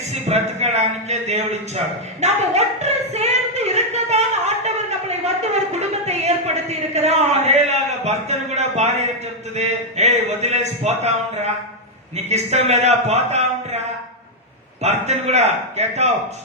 కలిసి బ్రతకడానికే దేవుడు ఇచ్చాడు. நாம ஒன்று சேர்ந்து இருக்கதான் ஆண்டவர் நம்மளை வந்து ஒரு குடும்பத்தை ஏற்படுத்தி இருக்கிறார். అదేలాగా భర్తను కూడా భార్య చెప్తుంది, ఏ వదిలేసి పోతా ఉండరా, నీకు ఇష్టం లేదా పోతా ఉండరా. భర్తను కూడా get out,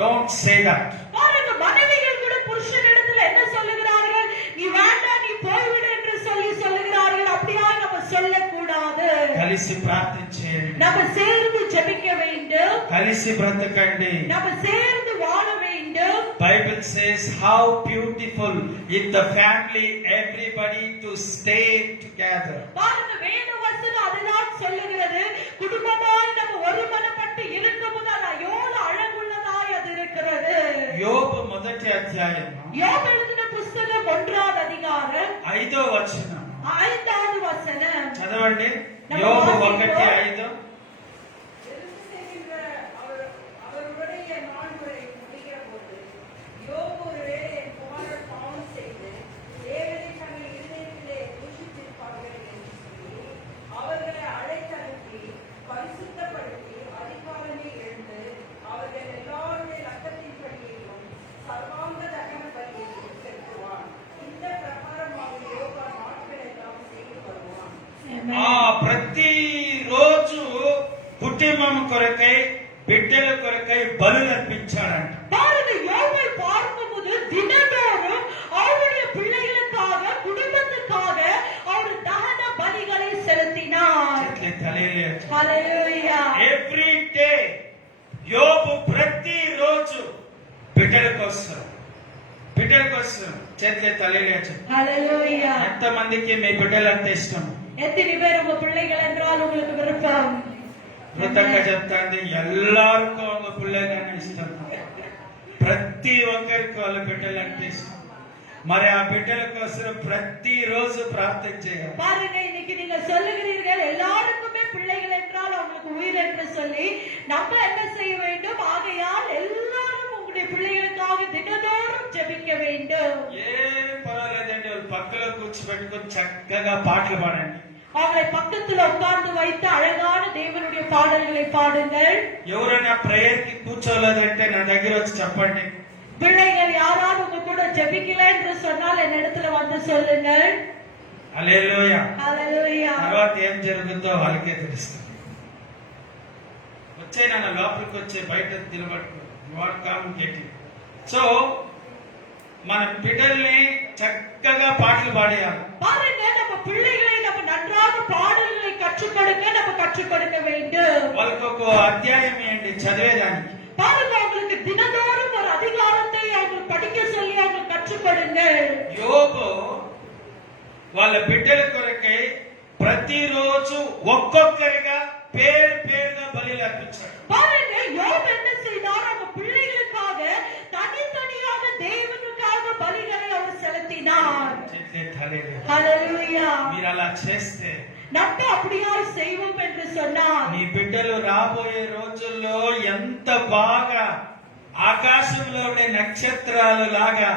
don't say that. பாருங்க, மனைவிகள் கூட புருஷனிடத்துல என்ன சொல்லுகிறார்கள், நீ வேண்டாம் நீ போய்விடு என்று சொல்லுகிறார்கள். அப்படியா நம்ம சொல்லக்கூடாது. కలిసి ప్రార్థించేయండి, நம்ம சேர்ந்து ஜெபிக்க வேண்டும், కలిసి బ్రతకండి. நம்ம சேர்ந்து வாழ வேண்டும். Bible says how beautiful in the family everybody to stay together. பாருங்க, வேத வசனம் அதுதான் சொல்லுகிறது, குடும்பமாய் நம்ம ஒருமனப்பட்டு இருக்கும்போது அது எவ்வளவு அழகுள்ளதாய் அது இருக்கிறது. యోబు మొదటి అధ్యాయం யோபு எழுதின புத்தகம் 1வது அதிகாரம் 5వ వచనం 5வது வசனம் చదవండి. యోబు 1:5. அவருடைய நாள்முறை முடிகிற போது யோபு ஒருவேளை என் குமாரர் பாவம் செய்து தேவனை தங்கள் இருதயத்திலே தூஷித்திருப்பார்கள் என்று சொல்லி அவர்களை அழைத்தனுப்பி பரிசுத்தப்படுத்தி அதிகாலமே எழுந்து அவர்கள் எல்லாருடைய ரத்தத்தின் பலியையும் சர்வாங்க தகன பலியையும் செலுத்துவான். இந்த பிரகாரமாக யோகா நாட்கள் எல்லாம் செய்து வருவான். ప్రతి రోజు కుటుంబం కొరకై బిడ్డల కొరకై బలులు అర్పించాడంట. பாருங்க, யோபை பார்க்கும்போது தினந்தோறும் அவருடைய பிள்ளைகளுக்காக குடும்பத்துக்காக அவர் தகன பலிகளை செலுத்தினார். హల్లెలూయా. ఎవ్రీ డే యోబు ప్రతి రోజు బిడ్డల కోసం చేతులే తల్లిలేచు. హల్లెలూయా. ఎంత మందికి మీ బిడ్డలు అంటే ఇష్టం? எத்தனை பேர் உங்க பிள்ளைகள் என்றால் உங்களுக்கு விருப்பம்? కృతజ్ఞత చెప్తాంది, ఎల్లరికీ ఒక పిల్లగానే ఇష్టం. ప్రతి ఒక్కరికి వాళ్ళ బిడ్డలు అంటే ఇష్టం. మరి ఆ బిడ్డల కోసం ప్రతి రోజు ప్రార్థన చేయాలి. பாருங்க, இன்னைக்கு நீங்க சொல்லுகிறீர்கள் எல்லாருக்குமே பிள்ளைகள் என்றால் அவங்களுக்கு உயிர் என்று சொல்லி, நம்ம என்ன செய்ய வேண்டும்? ஆகையால் எல்லாரும் உங்களுடைய பிள்ளைகளுக்காக தினந்தோறும் ஜெபிக்க வேண்டும். ఏం పర్వాలేదండి, వాళ్ళు పక్కలో కూర్చోబెట్టుకొని చక్కగా పాటలు పాడండి. அவரை பக்கத்துல உட்கார்ந்து வைத்து அழகான தேவனுடைய பாடல்களை பாடுங்கள். ఎవరైనా ప్రేయర్ కి కూర్చోలేదంటే నా దగ్గర వచ్చి చెప్పండి. பிள்ளைகள் யாராவது உங்க கூட ஜெபிக்கல என்று சொன்னால் என் இடத்துல வந்து சொல்லுங்கள். హల్లెలూయా. హల్లెలూయా. తర్వాత ఏం జరుగుతుందో వాళ్ళకే తెలుస్తుంది. వచ్చే నా లోపలికి వచ్చే బయట నిలబడుకో. సో మన బిడ్డల్ని చక్కగా పాటలు పాడేయాలి. பாருங்க, நம்ம பிள்ளைகளை நம்ம நன்றாக பாடல்களை கற்றுக் கொடுக்க வேண்டும். వాళ్ళకి ఒక అధ్యాయం ఏంటి చదివేదానికి. பாருங்க, அவங்களுக்கு தினந்தோறும் ஒரு அதிகாரத்தை அவங்க படிக்க சொல்லி அவங்க கற்றுக் கொடுங்க. యోబు వాళ్ళ బిడ్డల కొరకై ప్రతిరోజు ఒక్కొక్కరిగా పేరుగా బలిలు అర్పించాడు. பாருங்க, யோபு என்ன செய்தார்? அவங்க பிள்ளைகளுக்காக தனித்தனியாக தேவனுக்காக பலிகளை அவர் செலுத்தினார். ஹல்லேலூயா. మీరు అలా చేస్తే நம்ம அப்படியா செய்வோம் என்று சொன்னார், మీ బిడ్డలు రాబోయే రోజుల్లో ఎంత బాగా ఆకాశంలో ఉండే నక్షత్రాలు లాగా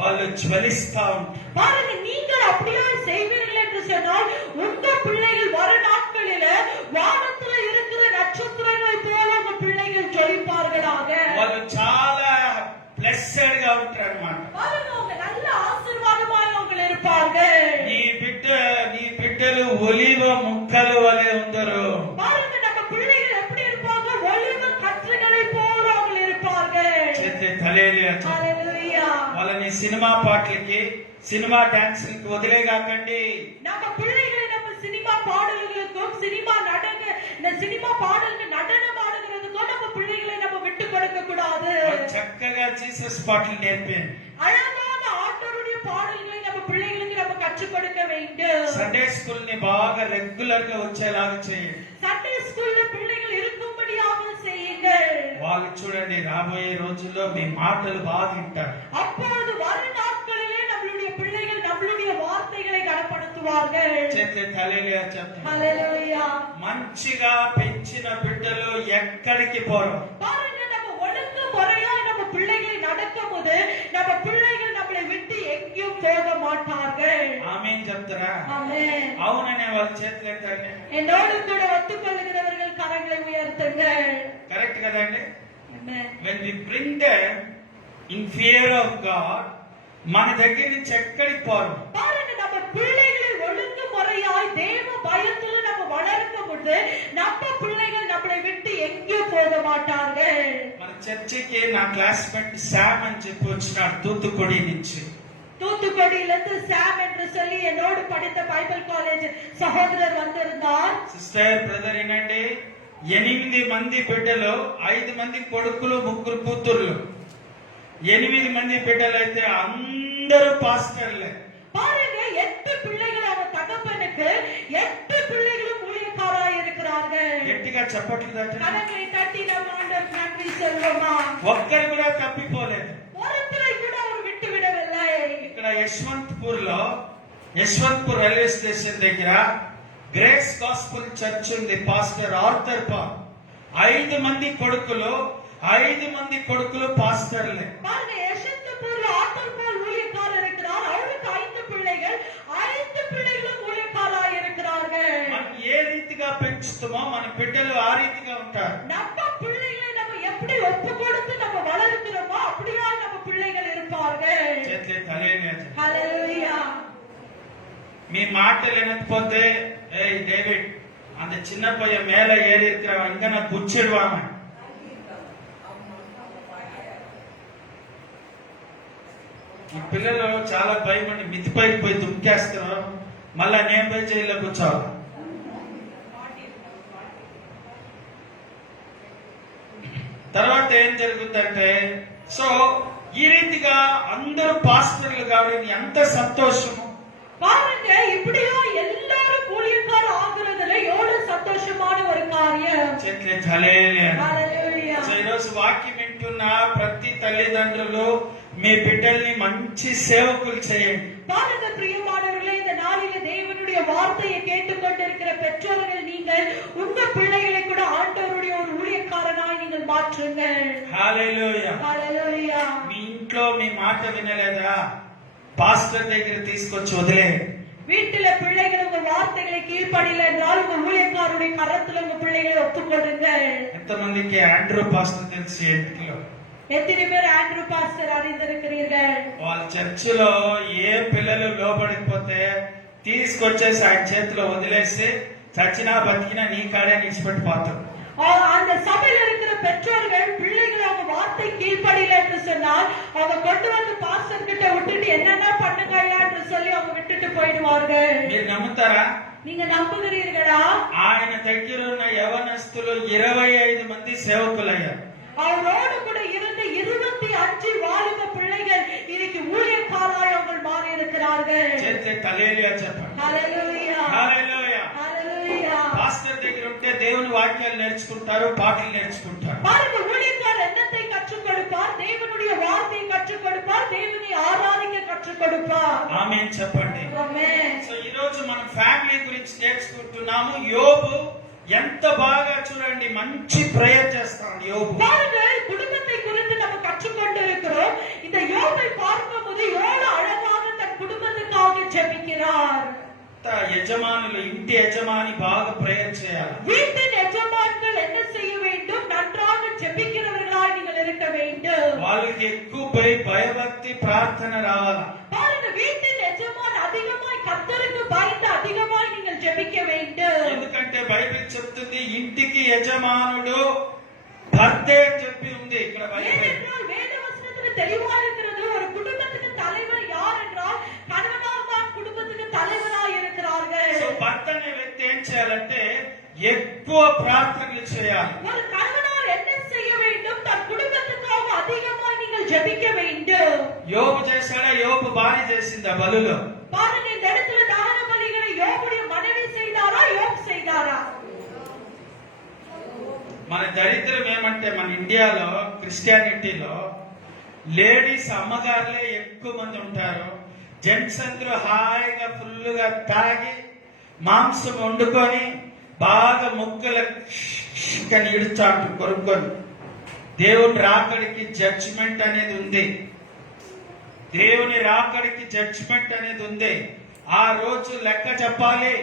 వాళ్ళు జ్వలిస్తా ఉంటారు. பாருங்க, நீங்கள் அப்படியா செய்வீர்கள் என்று சொன்னால் உங்க பிள்ளைகள் வர நாட்களில வானத்துல இருக்கிற நட்சத்திரங்களை போல உங்க பிள்ளைகள் ஜொலிப்பார்களாக. వాళ్ళు చాలా బ్లెస్సెడ్ గా ఉంటారు అన్నమాట. பாருங்க, அவங்க நல்ல ஆசீர்வாதமாக அவங்க இருப்பார்கள். నీ బిడ్డలు ఒలివ ముక్కలు వలె ఉండరు. பாருங்க, நம்ம பிள்ளைகள் எப்படி இருப்பாங்க? ஒலிவ கற்றுகளை போல அவங்க இருப்பார்கள். హల్లెలూయా. వాళ్ళని సినిమా పాటలకి సినిమా డాన్స్లకి వదిలేగాకండి. நம்ம பிள்ளைகளை நம்ம சினிமா பாடல்களுக்கும் சினிமா பாடல்கள் நடனம் ஆடுகிறதுக்கும் நம்ம பிள்ளைகளை நம்ம விட்டு கொடுக்க கூடாது. చక్కగా జీసస్ పాటలు నేర్పండి. அழகான ஆண்டவருடைய பாடல்களை நம்ம பிள்ளைகளுக்கு நம்ம கற்றுக் கொடுக்க வேண்டும். సండే స్కూల్ ని బాగా రెగ్యులర్ గా వచ్చేలాగా చేయండి. சண்டே ஸ்கூல்ல பிள்ளைகள் இருக்கும்படியாக செய்யுங்கள். వాళ్ళు చూడండి, రాబోయే రోజుల్లో మీ మాటలు బాగా వింటారు. அப்பொழுது வரும் நாட்களிலே நம்மளுடைய பிள்ளைகள் நம்மளுடைய வார்த்தைகளை கனப்படுத்துவார்கள். హల్లెలూయా. మంచిగా పెంచిన బిడ్డలు ఎక్కడికి పోరు. பாருங்க, நம்ம ஒழுங்கு முறையா நம்ம பிள்ளைகளை நடக்கும்போது நம்ம பிள்ளைகள் நம்மளை விட்டு எங்கேயும் போக மாட்டார்கள். ఆమేన్ చెప్తారా? ஆமென். అవుననే వాళ్ళ చేతులు ఎత్తండి. என்னோடு கூட ஒத்துக்கொள்கிறவர்கள் கரங்களை உயர்த்துங்கள். కరెక్ట్ గా కదండి. Amen. When we bring them in fear of God, మన దగ్గర నుంచి ఎక్కడికి పోరు. பாருங்க, நம்ம பிள்ளைகளை ஒழுங்கு முறையாய் தேவ பயத்துல நம்ம வளர்க்கும் பொழுது நம்ம பிள்ளைகள் நம்மளை விட்டு எங்கேயும் போக மாட்டார்கள். మన చర్చికి నా క్లాస్మేట్ శామ్ అని చెప్పి వచ్చినాడు తూత్తుకుడి నుంచి. தூத்துக்குடியிலிருந்து சாம் என்று சொல்லி என்னோடு படித்த பைபிள் காலேஜ் சகோதரர் வந்திருந்தார். సిస్టర్ బ్రదర్ ఏనండి, 8 మంది బిడ్డలు, 5 మంది కొడుకులు, 3 కూతుర్లు. 8 మంది బిడ్డలు అయితే అందరూ పాస్టర్లే. பாருங்க, 8 பிள்ளைகள் அவன் தகப்பனுக்கு, 8 பிள்ளைகளும் ஊழியக்காராய் இருக்கிறார்கள். గట్టిగా చెప్పట్లేదట. கரங்களை தட்டி நம் ஆண்டவருக்கு நன்றி சொல்வோமா? ఒక్కరు కూడా తప్పిపోలేదు. ஒருத்தரை கூட அவர் விட்டு விடவில்லை. ఇక్కడ యశ్వంత్పూర్ రైల్వే స్టేషన్ దగ్గర గ్రేస్ గాస్పుల్ చర్చ్ ఉంది. Pastor Arthur Paul. 5 మంది కొడుకులు, 5 మంది కొడుకులు పాస్టర్లే. பாருங்க, யசவந்த்பூர்ல ஆத்தர் பால் ஊழியக்காரர் இருக்கிறார். அவருக்கு 5 பிள்ளைகள், 5 பிள்ளைகளும் ஊழியக்காராய் இருக்கிறார்கள். మనం ఏ రీతిగా పెంచుతామో మన బిడ్డలు ఆ రీతిగా ఉంటారు. நம்ம பிள்ளைகளை நம்ம எப்படி ஒப்பு கொடுத்து நம்ம வளர்க்கிறோமோ அப்படியா நம்ம பிள்ளைகள் இருப்பார்கள். చేతులే తలేలేదు. ஹalleluya. మీ మాటలు వినకపోతే, ఏయ్ డేవిడ్, அந்த சின்ன பையன் மேல ஏறி இருக்கிறவன் இங்க நான் குச்சிடுவாங்க. ఈ పిల్లలు చాలా భయపడి మితిపైకి పోయి దుక్కేస్తారు. మళ్ళా నేను పోయి జైల్లో కూర్చోవాలి. తర్వాత ఏం జరుగుతుందంటే, సో ఈ రీతిగా అందరూ పాస్టర్లు కావడం ఎంత సంతోషము. பாருங்க, இப்படியோ எல்லாரும் ஊழியக்கார ஆகுறதுல எவ்வளவு சந்தோஷமான ஒரு காரியம். చెట్లే చలేలే. ஹalleluya. సో ఈరోజు వాక్యం వింటున్న ప్రతి తల్లిదండ్రులు మీ బిడ్డల్ని మంచి సేవకులు చేయండి. பாருங்க பிரியமானவர்களே, இந்த நாளில தேவனுடைய வார்த்தையை கேட்டுக்கொண்டிருக்கிற பெற்றோர்கள், நீங்கள் உங்க பிள்ளைகளை கூட ஆண்டவருடைய ஒரு ஊழியக்காரனாய் நீங்கள் மாற்றுங்கள். హల్లెలూయా. ஹalleluya. మీ ఇంట్లో మీ మాట వినలేదా, పాస్టర్ దగ్గర తీసుకొచ్చి వదిలే. வீட்டுல பிள்ளைகள் உங்க வார்த்தைகளை கீழ்ப்படியல என்றால் உங்க ஊழியக்காரருடைய கரத்துல உங்க பிள்ளைகளை ஒப்புக்கொள்ளுங்கள். ఎంతమందికి ఆండ్రూ పాస్టర్ తెలిసి ఇంట్లో எத்தனை பேர் ஆண்ட்ரூ பாஸ்டர் அறிந்திருக்கிறீர்கள்? వాళ్ళ చర్చిలో ఏ పిల్లలు లోబడిపోతే తీసుకొచ్చేసి ఆయన చేతిలో వదిలేసి చచ్చినా బతికినా నీ కాడే నిడిచిపెట్టి పోతారు. அந்த சபையில் இருக்கிற பெற்றோர்கள் பிள்ளைகள் அவங்க வார்த்தை கீழ்ப்படியல என்று சொன்னால் அவங்க கொண்டு வந்து பாஸ்டர் கிட்ட விட்டுட்டு என்னென்ன பண்ணுங்கய்யா என்று சொல்லி அவங்க விட்டுட்டு போயிடுவார்கள். మీరు నమ్ముతారా? நீங்க நம்புகிறீர்களா? ఆయన దగ్గర ఉన్న యవనస్తులు 25 మంది సేవకులయ్యారు. அவரோடு கூட இருந்த 25 வாலிப பிள்ளைகள் இன்னைக்கு ஊழியக்காராய் அவங்க மாறி இருக்கிறார்கள். చేస్తే తలేలియా చెప్పండి. ஹalleluya. హల్లెలూయా. ஹalleluya. పాస్టర్ దగ్గర ఉంటే దేవుని వాక్యాలు నేర్చుకుంటారు, పాటలు నేర్చుకుంటారు. பாருங்க, ஊழியக்காரர் என்னத்தை கற்றுக் கொடுப்பார்? தேவனுடைய வார்த்தையை கற்றுக் கொடுப்பார், தேவனை ஆராதிக்க கற்றுக் கொடுப்பார். ఆమేన్ చెప్పండి. ஆமென். సో ఈ రోజు మనం ఫ్యామిలీ గురించి నేర్చుకుంటున్నాము. యోబు ఎంత బాగా చూడండి, మంచి ప్రేయర్ చేస్తాడు యోబు. பாருங்க, குடும்பத்தை குறித்து நம்ம கற்றுக்கொண்டு இருக்கிறோம். இந்த யோபை பார்க்கும்போது எவ்வளவு அழகாக தன் குடும்பத்துக்காக ஜெபிக்கிறார். యజమానులు, ఇంటి యజమాని బాగా ప్రేయర్ చేయాలి. வீட்டின் எஜமான்கள் என்ன செய்ய வேண்டும்? நன்றாக ஜெபிக்கிறவர்களாய் நீங்கள் இருக்க வேண்டும். వాళ్ళకి ఎక్కువ భయభక్తి ప్రార్థన రావాలా. பாருங்க, வீட்டின் எஜமான் அதிகமாய் கர்த்தருக்கு பயந்து அதிகமாய் நீங்கள் ஜெபிக்க வேண்டும். ఎందుకంటే బైబిల్ చెప్తుంది ఇంటికి యజమానుడు భర్తే అని చెప్పి ఉంది ఇక్కడ బైబిల్. ஏனென்றால் வேதவசனத்துல தெளிவா இருக்கிறது, ஒரு குடும்பத்துக்கு தலைவர் யார் என்றால் கணவனார் தான் குடும்பத்துக்கு தலைவராய் இருக்கிறார்கள். సో భర్త అనే వ్యక్తి ఏం చేయాలంటే ఎక్కువ ప్రార్థనలు చేయాలి. ஒரு கணவனார் என்ன செய்ய வேண்டும்? தன் குடும்பத்துக்காக அதிகமாய் நீங்கள் ஜெபிக்க வேண்டும். యోబు చేశాడా? యోబు భార్య చేసిందా బలులో? பாருங்க, இந்த இடத்துல தகன பலிகளை யோபுடைய மனைவி செய்தாரா, யோப் செய்தாரா? మన దరిద్రం ఏమంటే మన ఇండియాలో క్రిస్టియానిటీలో లేడీస్ అమ్మగారులే ఎక్కువ మంది ఉంటారు. జెంట్స్ అందరూ హాయిగా ఫుల్గా తాగి మాంసం వండుకొని బాగా ముక్కలు ఇడుచాటు కొరుక్కొని. దేవుని రాకడికి జడ్జిమెంట్ అనేది ఉంది. దేవుని రాకడికి జడ్జిమెంట్ అనేది ఉంది. ఆ రోజు లెక్క చెప్పాలి.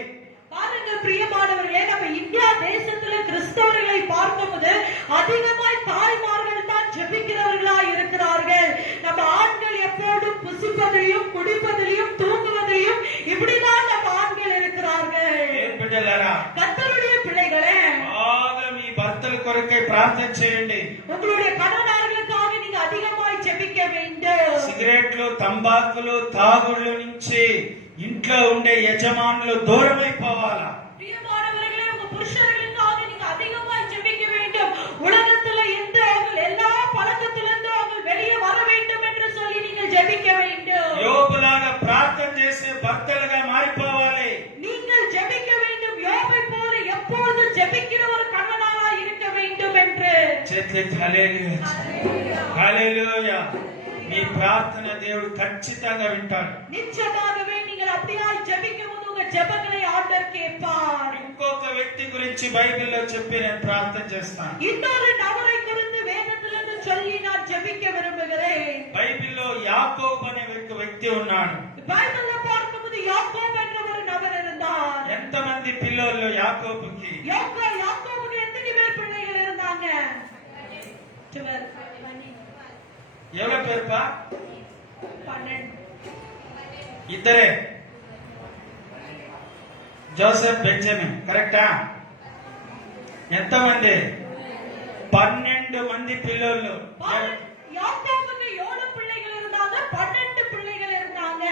பாருங்க பிரியமானவர்களே, நம்ம இந்தியா தேசத்துல கிறிஸ்தவர்களை பார்க்கும்போது அதிகமாய் தாய்மார்கள் தான் ஜெபிக்கிறவர்களாய் இருக்கிறார்கள். நம்ம ஆண்கள் எப்போதும் புசிப்பதிலையும் குடிப்பதிலையும் தூங்குவதிலையும் இப்படிதான் நம்ம ஆண்கள் இருக்கிறார்கள். ఏం బిడ్డలారా, கர்த்தருடைய பிள்ளைகளே, బాగా మీ భర్తల కొరకై ప్రార్థన చేయండి. உங்களுடைய கணவர்களுக்காக நீங்க அதிகமாய் ஜெபிக்க வேண்டும். సిగరెట్లు, తంబాకులు, తాగుళ్ళ నుంచి ఇంట్లో ఉండే యజమానులు దూరమైపోవాలా. பிரியமானவர்களே, உங்க புருஷர்களுக்காக நீங்க அதிகமாய் ஜெபிக்க வேண்டும். உலகத்துல இருந்து அவங்க எல்லா பழக்கத்திலிருந்து அவங்க வெளியே வர வேண்டும் என்று சொல்லி நீங்கள் ஜெபிக்க வேண்டும். యోబులాగా ప్రార్థన చేసే భర్తలుగా మారిపోవాలి. நீங்கள் ஜெபிக்க வேண்டும். யோபை போல எப்பொழுதும் ஜெபிக்கிற ஒரு கணவனாக இருக்க வேண்டும் என்று. చేతులెత్తి హల్లెలూయా, హల్లెలూయా. మీ ప్రార్థన దేవుడు ఖచ్చితంగా వింటాడు. நிச்சயமாகவே நீங்கள் அப்படியாய் ஜெபிக்கும் போது உங்க ஜெபங்களை ஆண்டவர் கேட்பார். ఇంకొక వ్యక్తి గురించి బైబిల్లో చెప్పి నేను ప్రార్థన చేస్తాను. இன்னொரு நபரை குறித்து வேதத்திலிருந்து சொல்லி நான் ஜெபிக்க விரும்புகிறேன். బైబిల్లో యాకోబు అనే వ్యక్తి ఉన్నాడు. பைபிள்ல பார்க்கும்போது யாக்கோபு என்ற ஒரு நபர் இருந்தார். ఎంతమంది పిల్లలు యాకోబుకి? யாக்கோபுக்கு எத்தனை பேர் பிள்ளைகள் இருந்தாங்க? 12. ఎవరి పేరుపా? 12. ఇద్దరే, జోసెఫ్, బెంజమిన్. కరెక్టా? ఎంతమంది? 12 మంది పిల్లలు. யாக்கோபுக்கு 7 பிள்ளைகள் இருந்தாங்க, 12 பிள்ளைகள் இருந்தாங்க.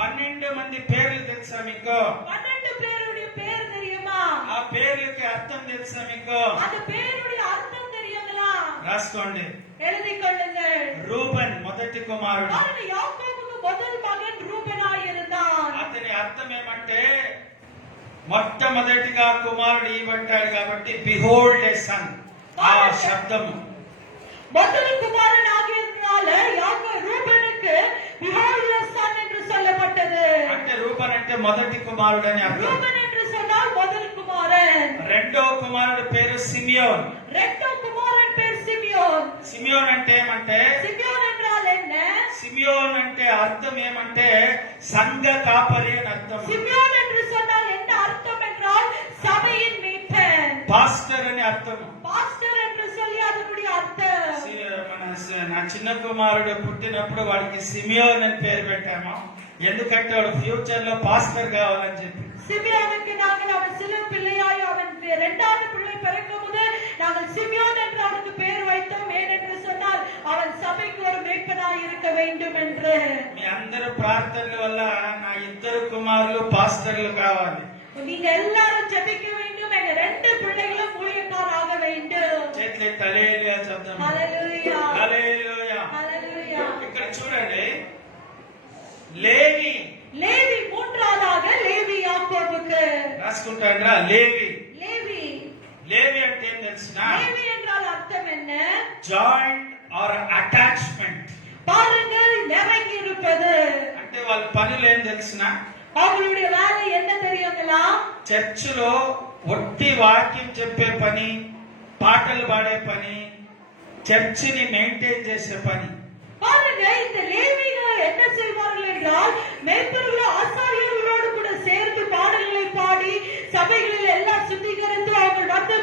12 మంది పేర్లు తెలుసా మీకు? 12 பேருடைய பேர் தெரியுமா? ఆ పేర్లకి అర్థం తెలుసా మీకు? அந்த பேருடைய அர்த்தம் தெரியுங்களா? రాసుకోండి. எழுதிக் கொள்ளுங்கள். రూబన్ మొదటి కుమారుడు. பாருங்க, யாக்கோபுக்கு முதல் மகன் ரூபனாய் இருந்தான். అతని అర్థం ఏమంటే మొట్టమొదటిగా కుమారుడు ఇవ్వబడ్డాడు కాబట్టి బిహోల్డ్ ఏ సన్. ఆ శబ్దము முதல் குமாரன் ஆகியதுனால ரூபனுக்கு behold your son என்று சொல்லப்பட்டது. అంటే రూబన్ అంటే మొదటి కుమారుడు అని అర్థం. ரூபன் என்று சொன்னால் முதல் குமாரன். రెండో కుమారుడు పేరు సిమియోన్. இரண்டாம் குமாரன் பேர் சிமியோன். సిమియోన్ అంటే ఏమంటే, சிமியோன் என்றால் என்ன? సిమియోన్ అంటే అర్థం ఏమంటే సంఘ కాపరి అని అర్థం. சிமியோன் என்று சொன்னால் என்ன அர்த்தம் என்றால் சபையின் மேய்ப்பன். పాస్టర్ అని అర్థం. பாஸ்டர் என்று சொல்லி அதனுடைய அர்த்தம். నా చిన్న కుమారుడు పుట్టినప్పుడు వాడికి సిమియోన్ అని పేరు పెట్టాము. ఎందుకంటే వాడు ఫ్యూచర్ లో పాస్టర్ కావాలని చెప్పి. சிமியோனுக்கு நாங்கள் அவன் சிறு பிள்ளையாய் அவன் இரண்டாவது பிள்ளை பிறக்கும் போது நாங்கள் சிமியோன் என்று அவனுக்கு பேர் வைத்தோம். ஏனென்று சொன்னால் அவன் சபைக்கு ஒரு மேய்ப்பனாய் இருக்க வேண்டும் என்று. మీ అందరూ ప్రార్థనల వల్ల నా ఇద్దరు కుమారులు పాస్టర్లు కావాలి. நீங்க எல்லாரும் ஜெபிக்க வேண்டும். எங்க 2 பிள்ளைகளும் ஊழியக்காராக வேண்டும். చేతులే హల్లెలూయా చెప్దాం. ஹல்லேலூயா, హల్లెలూయా. ஹல்லேலூயா. ఇక్కడ చూడండి, లేవి. லேவி மூன்றாவதாக லேவி யாக்கோபுக்கு. రాసుకుంటారా? లేవి. லேவி లేవి అంటే ఏం తెలిసిన? லேவி என்றால் அர்த்தம் என்ன? Joint or attachment. பாருங்கள், நெருங்கி இருப்பது. అంటే వాళ్ళ పనులు ఏం తెలిసిన? அவங்களுடைய வேலை என்ன தெரியுங்களா? చర్చిలో ఒట్టి వాక్యం చెప్పే పని, పాటలు పాడే పని, చర్చిని మెయింటైన్ చేసే పని. பாருங்க, இந்த லேவியர்கள் என்ன செய்வார்கள் என்றால் மேய்ப்பர்களும் ஆசாரியர்களோடு கூட சேர்ந்து பாடல்களை பாடி சபைகளில் எல்லாம் சுத்திகரித்து அவர்கள் வந்து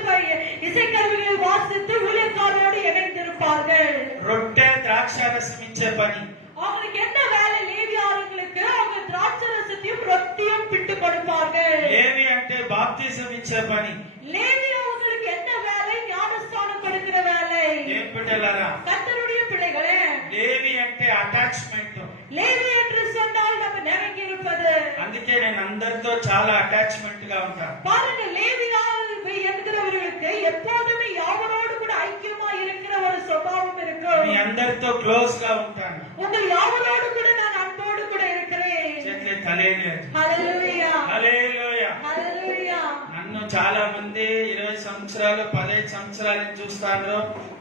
இசைக்கருவிகளை வாசித்து ஊழியக்காரோடு இணைந்திருப்பார்கள். రొట్టె ద్రాక్షారసం ఇచ్చే పని. அவங்களுக்கு என்ன வேலை? லேவியார்களுக்கு அவங்க திராட்சரசத்தையும் ரொட்டியும் பிட்டு கொடுப்பார்கள். లేవి అంటే బాప్తిజం ఇచ్చే పని. லேவி அவங்களுக்கு என்ன வேலை? ஞானஸ்நானம் கொடுக்கிற வேலை. ఏం బిడ్డలారా, கர்த்தருடைய பிள்ளைகளே, లేవి అంటే అటాచ్మెంట్. லேவி என்று சொன்னால் நம்ம நெருங்கி இருப்பது. అందుకే నేను అందరితో చాలా అటాచ్మెంట్ గా ఉంటాను. பாருங்க, லேவியால் என்கிறவர்களுக்கு எப்போதுமே யாவரோடு கூட ஐக்கியமா இருக்கிற ஒரு சுபாவம் మీ இருக்கும். అందరితో క్లోజ్ గా ఉంటాను. உங்கள் யாவரோடு கூட நான் அன்போடு கூட இருக்கிறேன். చేతులే హల్లెలూయా, ஹல்லேலூயா, హల్లెలూయా. ஹல்லேலூயா. నన్ను చాలా మంది 20 సంవత్సరాలు 15 సంవత్సరాల నుంచి చూస్తాను,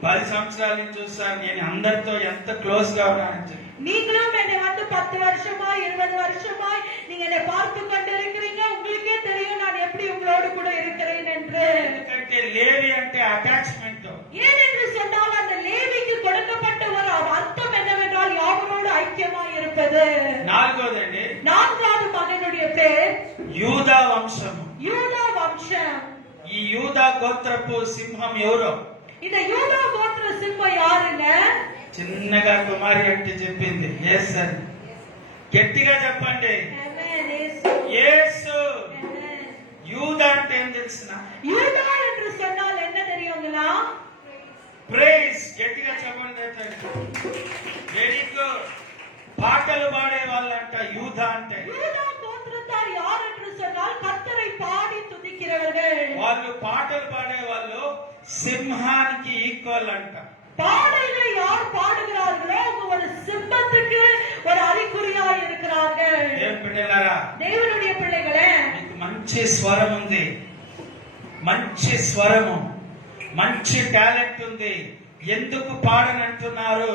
10 సంవత్సరాల నుంచి చూస్తాను. నేను అందరితో ఎంత క్లోజ్ గా ఉన్నానని చెప్పి. நீங்களும் என்னை வந்து 10 வருஷமாய் 20 வருஷமாய் நீங்க என்னை பார்த்து கொண்டிருக்கிறீங்க. உங்களுக்கே தெரியும் நான் எப்படி உங்களோடு கூட இருக்கிறேன் என்று. ఎందుకంటే లేవి అంటే అటాచ్మెంట్. ஏனென்று சொன்னால் அந்த லேவிக்கு கொடுக்கப்பட்ட ஒரு அர்த்தம் என்னவென்றால் யாவரோடு ஐக்கியமாய் இருப்பது. నాలుగోదండి, 4வது மகனுடைய பேர் యూదా వంశము. யூதா வம்சம். ఈ యూదా గోత్రపు సింహం ఎవరో? இந்த யூதா கோத்திர సింహం யாருங்க? చిన్నగా కుమారి అంటే చెప్పింది ఎస్ అని గట్టిగా చెప్పండి ఆమేన్. యేసు. యేసు. ఆమేన్. యూదా అంటే ఏం తెలిసిన? யூதா என்று சொன்னால் என்ன தெரியுங்களா? ప్రైజ్. గట్టిగా చెప్పండి. Very good. పాటలు పాడే వాళ్ళంట యూదా అంటే. யூதா கோத்திரத்தார் யார் என்று சொன்னால் கர்த்தரை பாடி துதிக்கிறவர்கள். వాళ్ళు పాటలు పాడే వాళ్ళు సింహానికి ఈక్వల్ అంట. பாடல்களை யார் பாடுகிறார்களோ அவங்க ஒரு சிம்மத்துக்கு ஒரு அறிகுறியா இருக்கிறார்கள். ఏం పిల్లలారా, தேவனுடைய பிள்ளைகளே, మీకు మంచి స్వరం ఉంది, మంచి స్వరము, మంచి టాలెంట్ ఉంది. ఎందుకు పాడనంటున్నారు?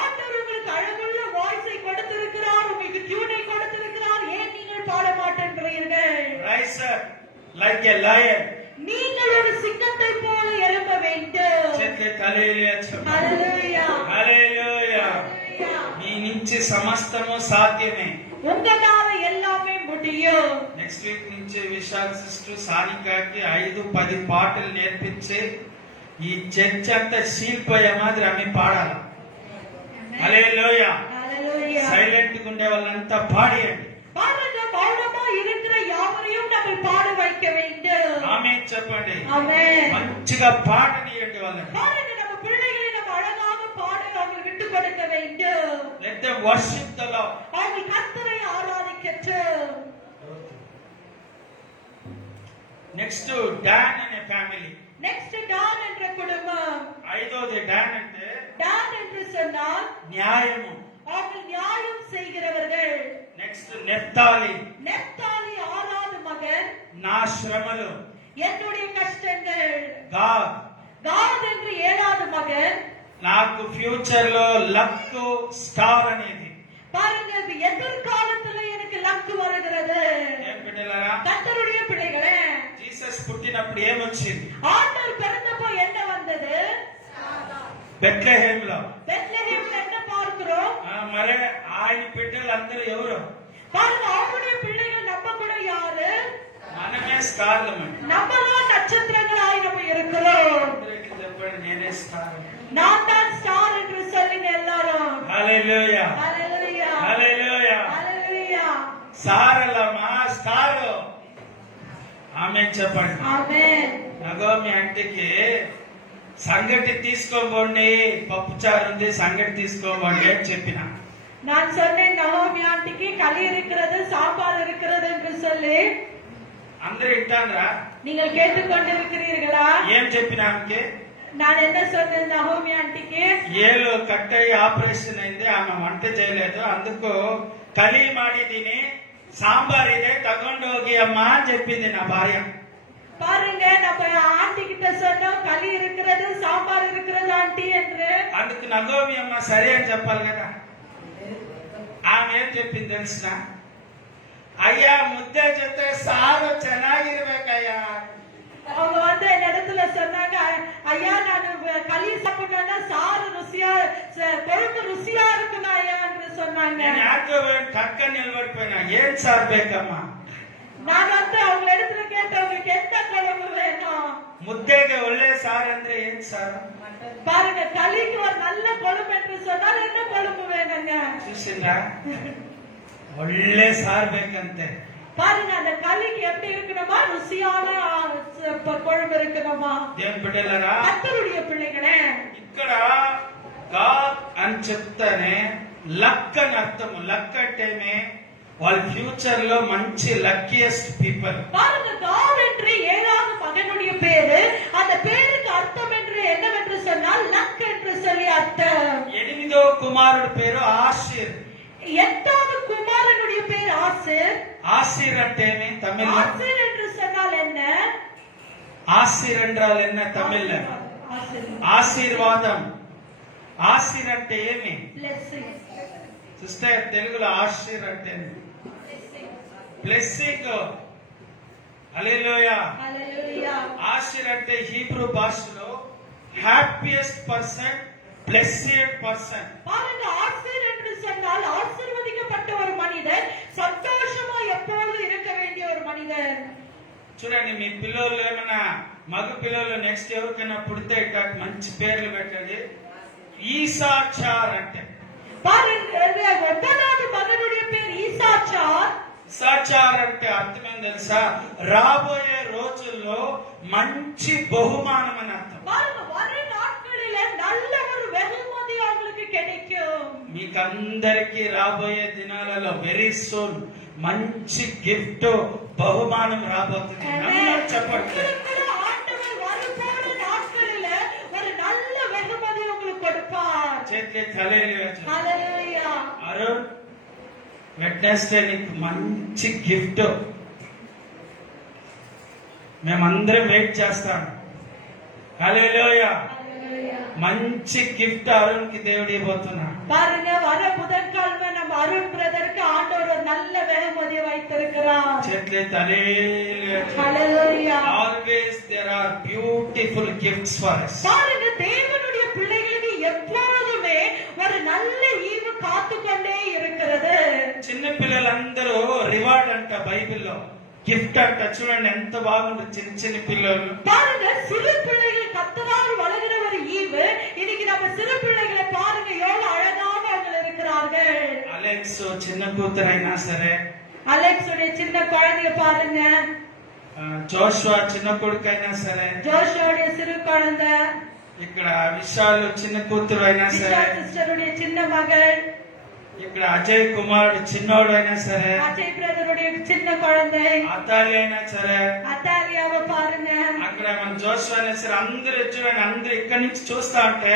ஆண்டவர் உங்களுக்கு அழகுள்ள வாய்ஸை கொடுத்திருக்கிறார், உங்களுக்கு டியூனை கொடுத்திருக்கிறார். ஏன் நீங்கள் பாட மாட்டேன்றீர்கள்? Rise up like a lion. நீங்கள் ஒரு சிங்கத்தை போல எழும்ப வேண்டும். చేతులు హల్లెలూయా చెప్పండి. ஹalleluya. హల్లెలూయా. ஹalleluya. మీ నుంచి సమస్తము సాధ్యమే. உங்களால எல்லாமே முடியும். నెక్స్ట్ వీక్ నుంచి విశాల్ సిస్టర్ సానికాకి 5-10 పాటలు నేర్పించి ఈ చర్చ్ అంతా సీల్పోయే మాదిరి ఆమె పాడాలి. హల్లెలూయా. ஹalleluya. సైలెంట్ గా ఉండే వాళ్ళంతా పాడియండి. பாருங்க, மௌனமா இருக்கிற யாவரையும் நம்ம பாட வைக்க வேண்டும். ఆమేన్ చెప్పండి. ஆமென். మంచిగా పాడనియండి వాళ్ళని. பாருங்க, நம்ம பிள்ளைகளை நம்ம அழகாக பாட அவங்க விட்டு கொடுக்க வேண்டும். Let them worship the lord. அவங்க கர்த்தரை ஆராதிக்கட்டும். నెక్స్ట్ డాన్ అనే ఫ్యామిలీ. நெக்ஸ்ட் டான் என்ற குடும்பம். ఐదోది డాన్ అంటే டான் என்று சொன்னால் న్యాయము. அவர்கள் நியாயம் செய்கிறவர்கள். నెక్స్ట్ నెఫ్తాలి. நெப்தாலி ஆறாவது மகன். నా శ్రమలు. என்னுடைய கஷ்டங்கள். గాద్. காத் என்று ஏழாவது மகன். నాకు ఫ్యూచర్ లో లక్ స్టార్ అనేది. பாருங்க, இது எதிர்காலத்துல எனக்கு லக்கு வருகிறது. ఏం బిడ్డలారా, கர்த்தருடைய பிள்ளைகளே, జీసస్ పుట్టినప్పుడు ఏమొచ్చింది? ஆண்டவர் பிறந்தப்போ என்ன வந்தது? బెత్లెహేమ్ లో. பெத்லகேம்ல என்ன பார்க்கிறோம்? మరి ఆయన బిడ్డలు అందరూ ఎవరు? பாருங்க, அவருடைய பிள்ளைகள் நம்ம கூட யாரு? మనమే స్టార్లు. நம்ம தான் நட்சத்திரங்களாய் நம்ம இருக்கிறோம். అందరికీ చెప్పండి, నేనే స్టార్. நான் தான் ஸ்டார் என்று சொல்லுங்க எல்லாரும். హల్లెలూయా. ஹalleluya. హల్లెలూయా. ஹalleluya. సారలమా స్టారు. ఆమేన్ చెప్పండి. ஆமென். నగోమి ఆంటీకి సంగటి తీసుకోబోండి, పప్పుచారు ఉంది, సంగటి తీసుకోబోండి అని చెప్పిన. நான் சொன்னேன், நகோமி ஆண்டிக்கு களி இருக்கிறது, சாம்பார் இருக்கிறது என்று சொல்லி. అందరు వింటాన్రా? நீங்கள் கேட்டுக்கொண்டிருக்கிறீர்களா? ఏం చెప్పిన ఆమెకి? நான் என்ன சொன்னேன் நகோமி ஆண்டிக்கு? ఏలు కట్ అయ్యి ఆపరేషన్ అయింది, ఆమె వంట చేయలేదు, అందుకు కలి మాడి తిని సాంబార్ ఇదే తಗೊಂಡು ಹೋಗಿ అమ్మా అని చెప్పింది నా భార్య. பாருங்க, நம்ம ஆண்டி கிட்ட சொன்னோம் களி இருக்கிறது, சாம்பார் இருக்கிறது ஆண்டி என்று. అందుకు నగోమి అమ్మ సరే అని చెప్పాలి కదా. ఆమె ఏం చెప్పింది తెలిసిన? అయ్యా ముద్దే చెప్తే సారు ಚೆನ್ನಾಗಿರ್ಬೇಕయ్యా. அவங்க வந்து என் இடத்துல சொன்னாங்க, ஐயா நான் களி சாப்பிட்டேன்னா சாறு ருசியா, கொழுப்பு ருசியா இருக்குண்ணா ஐயா என்று சொன்னாங்க. నేను యాకో కక్క నిలబడిపోయినా, ఏం సార్ బేకమ్మా? நான் வந்து அவங்க இடத்துல கேட்டேன், உங்களுக்கு எந்த குழம்பு வேணும்? ముద్దెಗೆ ఒళ్ళే సార్ ಅಂದ್ರೆ ఏం సార్? பாருங்க, களிக்கு ஒரு நல்ல குழம்பு என்று சொன்னால் என்ன குழம்பு வேணுங்க? చూసిందా? ఒళ్ళే సార్ బేకంతే. பாருங்க, அந்த களிக்கு எப்படி இருக்கணுமா? ருசியான குழம்பு இருக்கணுமா? దేవుని బిడ్డలారా, கர்த்தருடைய பிள்ளைகளே, ఇక్కడ గాడ్ అని చెప్తానే లక్ అని అర్థము. లక్ అంటేనే వాళ్ళ ఫ్యూచర్ లో మంచి లక్కీయెస్ట్ పీపుల్. பாருங்க, காட் என்று ஏழாவது மகனுடைய பேரு. அந்த பேருக்கு அர்த்தம் என்று என்னவென்று சொன்னால் லக் என்று சொல்லி அர்த்தம். 8వ కుమారుడి పేరు ఆషీర్. 8வது குமாரனுடைய பேர் ஆசீர். ஆசீர் అంటే தமிழ்ல? ஆசீர் என்று சொன்னால் என்ன? ఆశీర్ என்றால் என்ன தமிழ்ல? ஆசீர். ఆశీర్వాదం. ఆశీర్ అంటే ఏమి? Blessing. సిస్టర్, తెలుగులో ఆశీర్ అంటే బ్లెస్సింగ్. హల్లెలూయా. Hallelujah. ఆశీర్ అంటే హీబ్రూ భాషలో హ్యాపీయెస్ట్ పర్సన్, బ్లెస్డ్ పర్సన్. பாருங்க, ஆசீர் என்று சொன்னால் ஆசீர்வதிக்கப்பட்ட ஒரு மனிதர், சந்தோஷமா எப்பொழுதும் இருக்க வேண்டிய ஒரு மனிதர். చూడండి, మీ పిల్లలు ఏమైనా మగ పిల్లలు నెక్స్ట్ ఎవరికైనా పుడితే ఇక మంచి పేర్లు పెట్టండి. ఈసాచార్ అంటే பாருங்க ஒன்பதாவது மகனுடைய பேர் ஈசாச்சார். ఈసాచార్ అంటే అర్థం ఏం తెలుసా? రాబోయే రోజుల్లో మంచి బహుమానం అని అర్థం. பாருங்க வர நாட்களில நல்ல ஒரு வெகுமதி அவங்களுக்கு கிடைக்கும். మీకందరికి రాబోయే దినాలలో వెరీ సూన్ మంచి గిఫ్ట్ బహుమానం రాబోతుంది. అందరూ చెప్పండి. ஆண்டவர் வரப்போற நாட்களில ஒரு நல்ல வெகுமதி உங்களுக்கு கொடுப்பார். చేతి హల్లెలూయా. హల్లెలూయా. అరుణ్ వెడ్నెస్డే నీకు మంచి గిఫ్ట్ మేమందరం వెయిట్ చేస్తాం. హల్లెలూయా. హల్లెలూయా. మంచి గిఫ్ట్ అరుణ్కి దేవుడు ఇవ్వబోతున్నా. பாருங்க வர புதன்கிழமை நம்ம அருண் பிரதருக்கு ஆண்டவர் ஒரு நல்ல வெகுமதியை வைத்திருக்கிறார். చేతులు hallelujah. Hallelujah. Always there are beautiful gifts for us. பாருங்க தேவனுடைய பிள்ளைகளுக்கு எப்பொழுதுமே ஒரு நல்ல ஈவு காத்துக்கொண்டே இருக்கிறது. చిన్న పిల్లలందరూ రివార్డ్ అంట బైబిల్లో, గిఫ్ట్ అంట. చూడండి ఎంత బాగుంటుంది చిన్న చిన్న పిల్లలు. பாருங்க சிறு பிள்ளைகள் கத்தரால் வளர்கிற ஒரு ஈவு. இன்னைக்கு நம்ம சிறு பிள்ளைகளை பாருங்க எவ்வளவு அழகாக அவங்க இருக்கிறார்கள். అలెక్స్ చిన్న కూతురైనా సరే, அலெக்ஸ் உடைய சின்ன குழந்தைய பாருங்க, జోషువా చిన్న కొడుకైనా సరే, ஜோஷுவோடைய சிறு குழந்தை, ఇక్కడ విశాల్ చిన్న కూతురు అయినా సరే, விஷா சிஸ்டருடைய சின்ன மகள், ఇక్కడ అజయ్ కుమారుడు చిన్నోడు అయినా సరే, அஜய் பிரதருடைய சின்ன குழந்தை, అతాలి అయినా సరే, அத்தாலியாவை பாருங்க. అక్కడ మన జోషువా అయినా సరే, అందరూ చూడండి. అందరూ ఇక్కడి నుంచి చూస్తా ఉంటే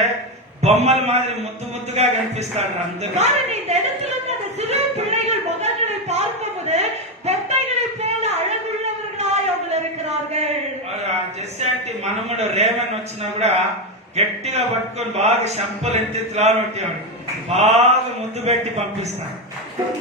బొమ్మల మాదిరి ముద్దు ముద్దుగా కనిపిస్తాడు అందరూ. பாருங்க இந்த இடத்துல இருந்து அந்த சிறு பிள்ளைகள் முகங்களை பார்க்கும்போது பொம்மைகளை போல அழகுள்ளவர்களாய் அவங்க இருக்கிறார்கள். జెస్సీ ఆంటీ మనముడు రేవన్ వచ్చినా కూడా గట్టిగా పట్టుకొని బాగా సంపలు ఎత్తిలా పెట్టేవాడు. బాగా ముద్దు పెట్టి పంపిస్తాడు.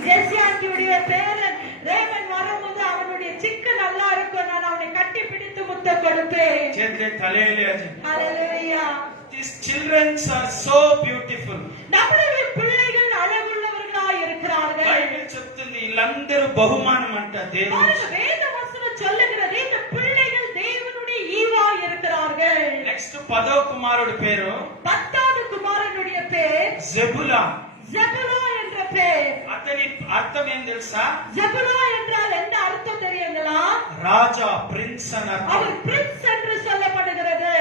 ஜெஸ்ஸி ஆண்டியுடைய பேரன் ரேவன் வரும்போது அவனுடைய சிக்கு நல்லா இருக்கும், நான் அவனை கட்டி பிடித்து முத்த கொடுப்பேன். చేతులు తలేలేదు. ஹalleluya. These children are so beautiful. நம்மளுடைய பிள்ளைகள் அழகுள்ளவர்களாய் இருக்கிறார்கள். బైబిల్ చెప్తుంది వీళ్ళందరూ బహుమానం అంట దేవుడు. பாருங்க வேத வசனம் சொல்லுகிறது இந்த பிள்ளைகள் தேவனுடைய ஈவாய் இருக்கிறார்கள். నెక్స్ట్ 10వ కుమారుడి పేరు 10வது குமாரனுடைய பேர் జెబులా. ஜெபுலா என்ற பேர். అతని అర్థం ఏం తెలుసా? ஜெபுலா என்றால் என்ன அர்த்தம் தெரியுங்களா? రాజా, ప్రిన్స్ అని అర్థం. அவர் பிரின்ஸ் என்று சொல்லப்படுகிறது.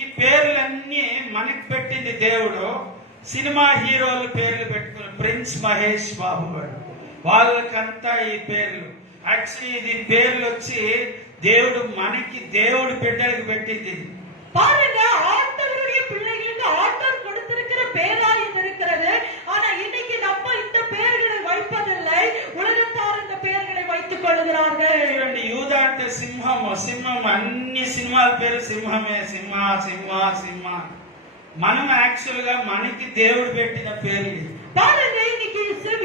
ఈ పేర్లన్నీ మనకి పెట్టింది దేవుడు. సినిమా హీరోల పేర్లు పెట్టుకుని ప్రిన్స్ మహేష్ బాబు గారు వాళ్ళకంతా ఈ పేర్లు. యాక్చువల్లీ ఇది పేర్లు వచ్చి దేవుడు మనకి, దేవుడు బిడ్డలకు పెట్టింది. பாருங்க ஆண்டவருடைய பிள்ளைகளுக்கு ஆண்டவர் கொடுத்திருக்கிற பேராய் இது இருக்கிறது. ஆனா இன்னைக்கு நம்ம இந்த பெயர்களை வைப்பதில்லை, உலகத்தார் இந்த பெயர்களை வைத்துக் கொள்கிறார்கள். చూడండి, యూదా అంటే సింహం. సింహం అన్ని సినిమాల పేరు సింహమే. సింహ సింహ సింహ. మనం యాక్చువల్ గా మనకి దేవుడు పెట్టిన పేర్లు. பாருங்க இன்னைக்கு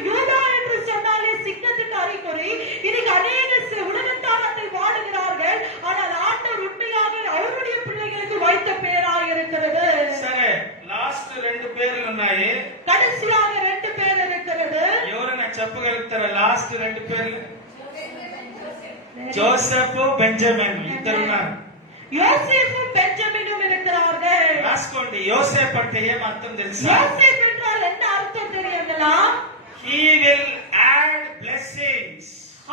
யூதா என்று சொன்னாலே சிங்கத்துக்கு அறிகுறி. இன்னைக்கு அநேக உலகத்தார் அதை வாடுகிறார்கள். ஆனால் ஆண்டவர் உண்மையாக அவருடைய பிள்ளைகளுக்கு வைத்த பேராய் இருக்கிறது. సరే, లాస్ట్ 2 పేర్లు ఉన్నాయి. கடைசியாக 2 பேர் இருக்கிறது. ఎవరైనా చెప్పగలుగుతారా లాస్ట్ 2 పేర్లు? జోసెఫ్, బెంజమిన్ ఇద్దరు ఉన్నారు. யோசேப்பும் பெஞ்சமினும் இருக்கிறார்கள். రాసుకోండి. యోసేఫ్ అంటే ఏం అర్థం తెలుసా? யோசேப் என்றால் என்ன அர்த்தம் தெரியுங்களா? He will add blessings.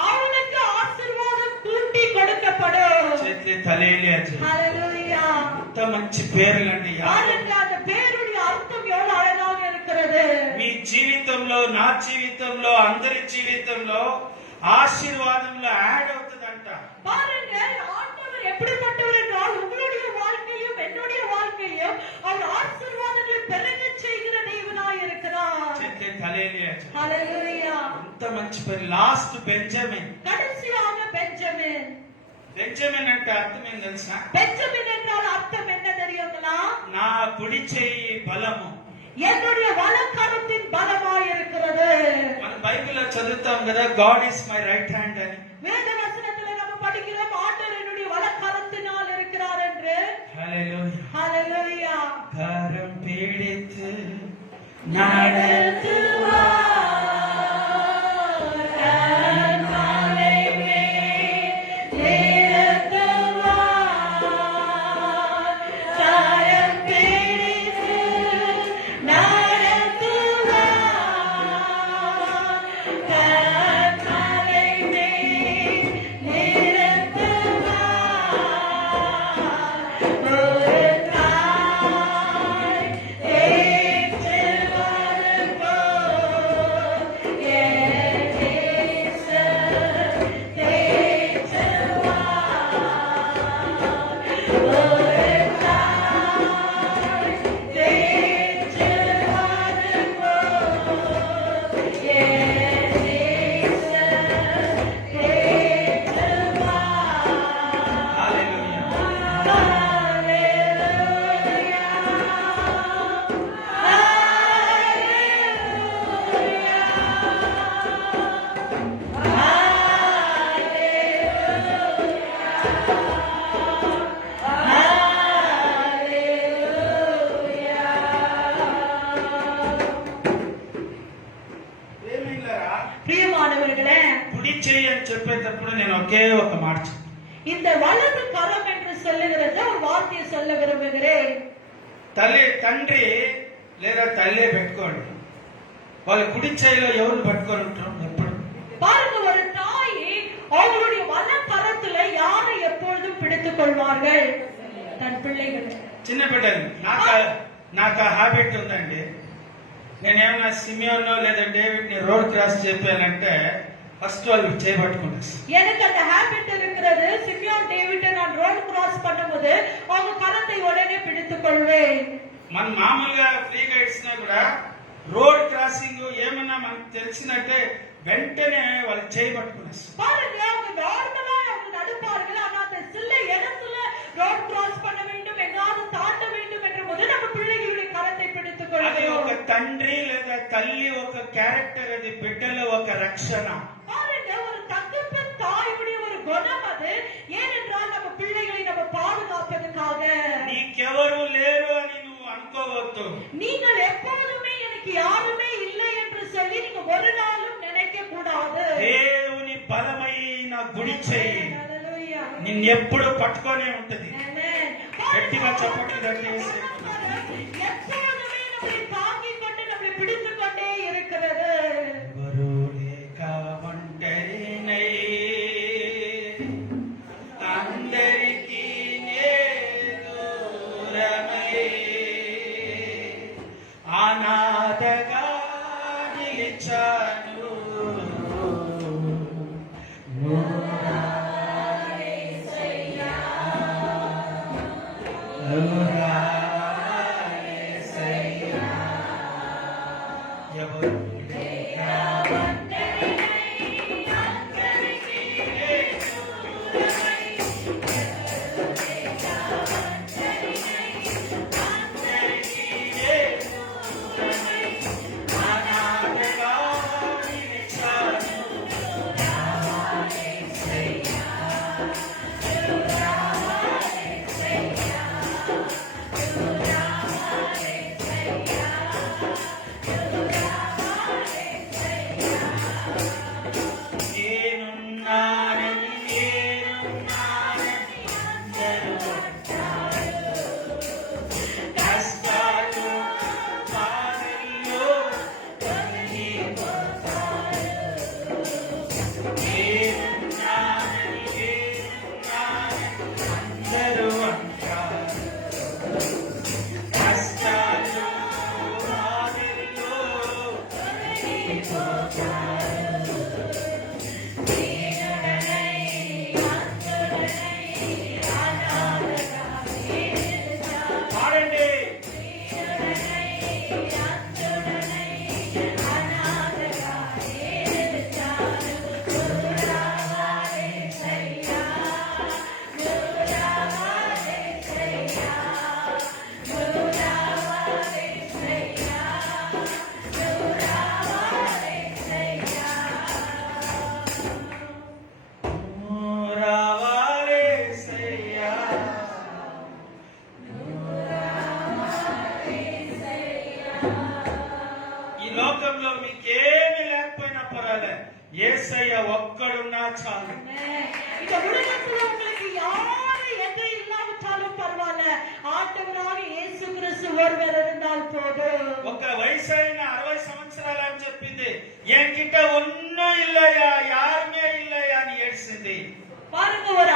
அவனுக்கு ஆசீர்வாதம் கூட்டி கொடுக்கப்படும். చేతి తలేలేదు. ஹalleluya. ఎంత మంచి పేర్లండి. பாருங்க அந்த பேருடைய அர்த்தம் எவ்வளவு அழகாக இருக்கிறது. మీ జీవితంలో, నా జీవితంలో, అందరి జీవితంలో ఆశీర్వాదంలో యాడ్ అవుతుందంట. பாருங்க ஆண்டவர் எப்படிப்பட்டவர் என்றால் உங்களுடைய வாழ்க்கையும் என்னுடைய வாழ்க்கையும் அவர் ஆசீர்வாதங்களை பெருகச் செய்கிற தேவனாய் இருக்கிறார். చేతి తలేలేదు. ஹalleluya. ఎంత మంచి పేరు. Last Benjamin. கடைசியாக பெஞ்சமின். బెంజమిన్ అంటే అర్థం ఏం తెలుసా? பெஞ்சமின் என்றால் அர்த்தம் என்ன தெரியுங்களா? నా కుడి చెయ్యి బలము. என்னுடைய வலக்கரத்தின் பலமாய் இருக்கிறது. మన బైబిల్లో చదువుతాం కదా, God is my right hand అని. வேத வசனத்துல நம்ம படிக்கிறோம் ஆண்டவர் என்னுடைய வலக்கரத்தினால் இருக்கிறார் என்று. హల్లెలూయా. ஹalleluya. கரம் பிடித்து நடத்துவார் கண்மலை மேல் நிறுத்துவார். చెప్పేటప్పుడు నేను ఒకే ఒక మాట చెప్తాను. இந்த வலது கரம் என்று சொல்லுகிறது ஒரு வார்த்தையை சொல்ல விரும்புகிறேன். తండ్రి లేదా తల్లే పెట్టుకోండి, వాళ్ళ కుడి చేయిలో ఎవరు పెట్టుకొని ఉంటాం ఎప్పుడు? பாருங்க, ஒரு தாய் அவங்களுடைய வல கரத்துல யாரை எப்பொழுதும் பிடித்துக் கொள்வார்கள்? தன் பிள்ளைகள். చిన్న బిడ్డలు. నాకు ఆ హ్యాబిట్ ఉందండి. నేనేమన్నా సిమియోనో లేదా డేవిడ్ ని రోడ్ క్రాస్ చెప్పానంటే ఫస్ట్ వాళ్ళు చేయబట్టుకుంటారు. எனக்கு அந்த ஹேபிட் இருக்கிறது. சிமியோன் டேவிட்டை நான் ரோடு கிராஸ் பண்ணும்போது அவங்க கரத்தை உடனே பிடித்துக் கொள்வேன். మన మామూలుగా ఫ్రీగా ఇచ్చినా కూడా రోడ్ క్రాసింగ్ ఏమన్నా మనకు తెలిసినట్టే వెంటనే వాళ్ళు చేయబట్టుకునేసి பாருங்க, அவங்க நார்மலா அவங்க நடப்பார்கள். ஆனா அந்த சில இடத்துல ரோடு கிராஸ் பண்ண வேண்டும், எங்காவது தாண்ட வேண்டும் என்ற போது நம்ம பிள்ளைகளுடைய கரத்தை பிடித்துக் అది ఒక கொள்வோம். తండ్రి లేదా తల్లి ఒక క్యారెక్టర్, అది బిడ్డలో ఒక రక్షణ. பாருங்க, ஒரு தகப்பன் தாயுடைய ஒரு குணம் அது. ஏனென்றால் நம்ம பிள்ளைகளை நம்ம பாதுகாப்பதற்காக. నీకెవరు లేరు అని నువ్వు అనుకోవద్దు. நீங்கள் எப்போதுமே எனக்கு யாருமே இல்லை என்று சொல்லி நீங்க ஒரு நாளும் நினைக்க கூடாது. దేవుని బలమైన గుడి చెయ్యి హల్లెలూయా. నిన్నెప్పుడు పట్టుకొనే ఉంటది. ఆమేన్. గట్టిగా చప్పట్లు కొట్టేసి. எப்போதுமே நம்மை தாங்கிக் கொண்டு நம்மை பிடித்துக் கொண்டே இருக்கிறது. ఎవరు లేక ఒంటరినై అందరికీ నే దూరమై అనాథగా నిలిచాను. ఎవరు అనాథగా నిలిచాను. నేనున్నానని అందరూ కష్టాలు బాధల్లో నేనున్నానని అందరూ అంటారు. కష్టాలు బాధల్లో పాడండి. రావాలేసయ్యా, ఈ లోకంలో మీకేమీ లేకపోయినా పర్వాలే, యేసయ్య ఒక్కడున్నా చాలు. இந்த உலகத்துல உங்களுக்கு யாரு எங்க இல்லாவிட்டாலும் பரவாயில்ல, ஆண்டவராக இயேசு கிறிஸ்து ஒருவர் இருந்தால் போதும். ఒక వయసైన 60 సంవత్సరాలు అని చెప్పింది, ఎన్కిட்ட ఒన్నూ ఇల్లయ్యా, యారుమే ఇల్లయ్యా అని ఏడ్చింది. பாருங்க, ஒரு